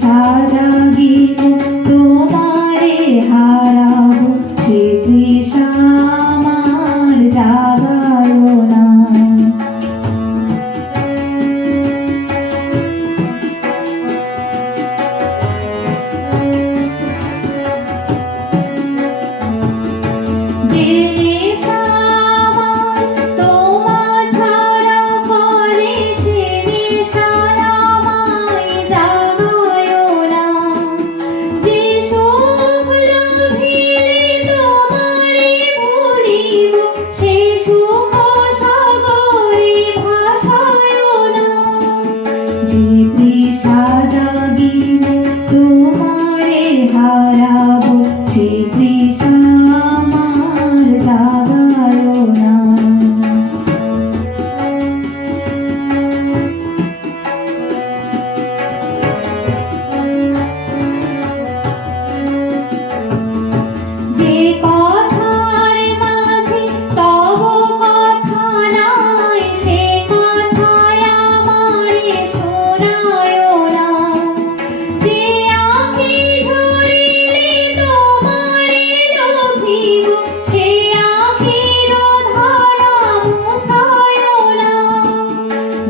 সাজা গিয়ে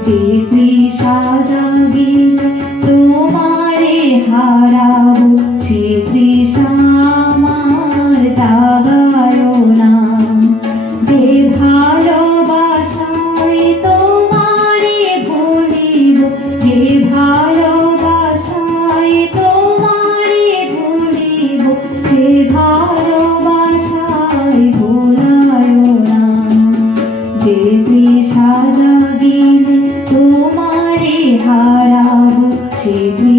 চিঠি সাজাবি তোমারে হারাবো চিঠি সাজ take me